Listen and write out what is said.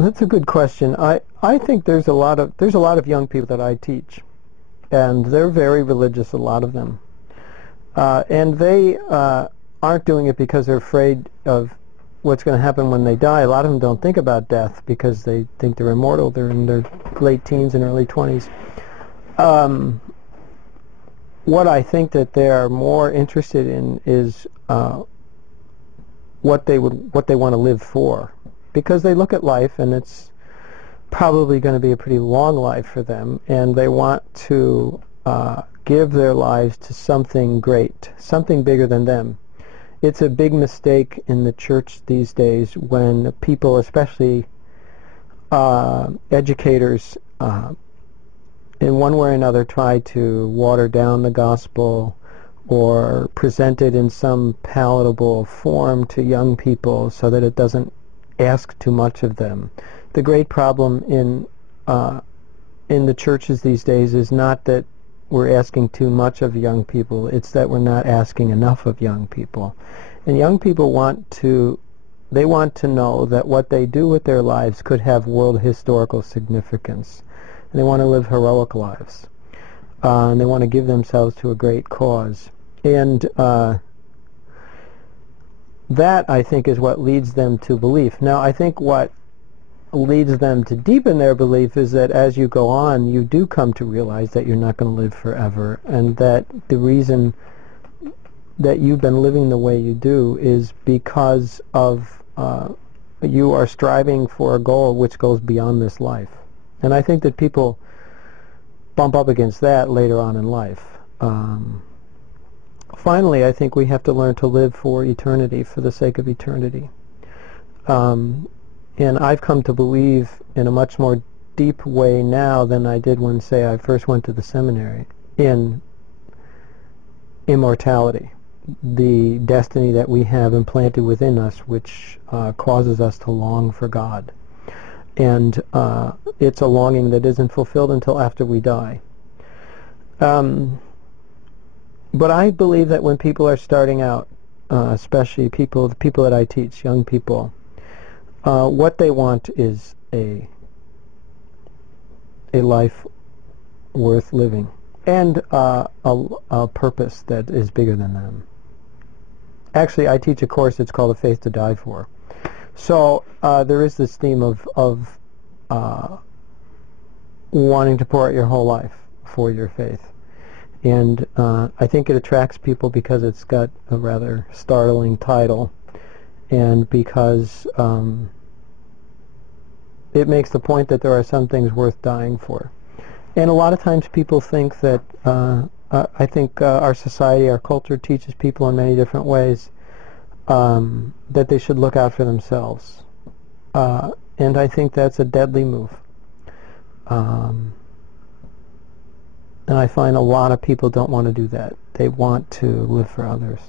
That's a good question. I think there's a lot of young people that I teach, and they're very religious, a lot of them. And they aren't doing it because they're afraid of what's going to happen when they die. A lot of them don't think about death because they think they're immortal. They're in their late teens and early 20s. Um, what I think that they are more interested in is what they want to live for, because they look at life and it's probably going to be a pretty long life for them, and they want to give their lives to something great, something bigger than them. It's a big mistake in the church these days when people, especially educators, in one way or another try to water down the gospel or present it in some palatable form to young people so that it doesn't ask too much of them. The great problem in the churches these days is not that we're asking too much of young people, it's that we're not asking enough of young people. And young people want to know that what they do with their lives could have world historical significance. And they want to live heroic lives. And they want to give themselves to a great cause. And that, I think, is what leads them to belief. Now, I think what leads them to deepen their belief is that as you go on, you do come to realize that you're not going to live forever, and that the reason that you've been living the way you do is because of you are striving for a goal which goes beyond this life. And I think that people bump up against that later on in life. Finally, I think we have to learn to live for eternity, for the sake of eternity. And I've come to believe in a much more deep way now than I did when, say, I first went to the seminary, in immortality, the destiny that we have implanted within us, which causes us to long for God. And it's a longing that isn't fulfilled until after we die. But I believe that when people are starting out, especially the people that I teach, young people, what they want is a life worth living, and a purpose that is bigger than them. Actually, I teach a course that's called A Faith to Die For. So there is this theme of wanting to pour out your whole life for your faith. And I think it attracts people because it's got a rather startling title, and because it makes the point that there are some things worth dying for. And a lot of times people think that, I think our society, our culture teaches people in many different ways that they should look out for themselves. And I think that's a deadly move. And I find a lot of people don't want to do that. They want to live for others.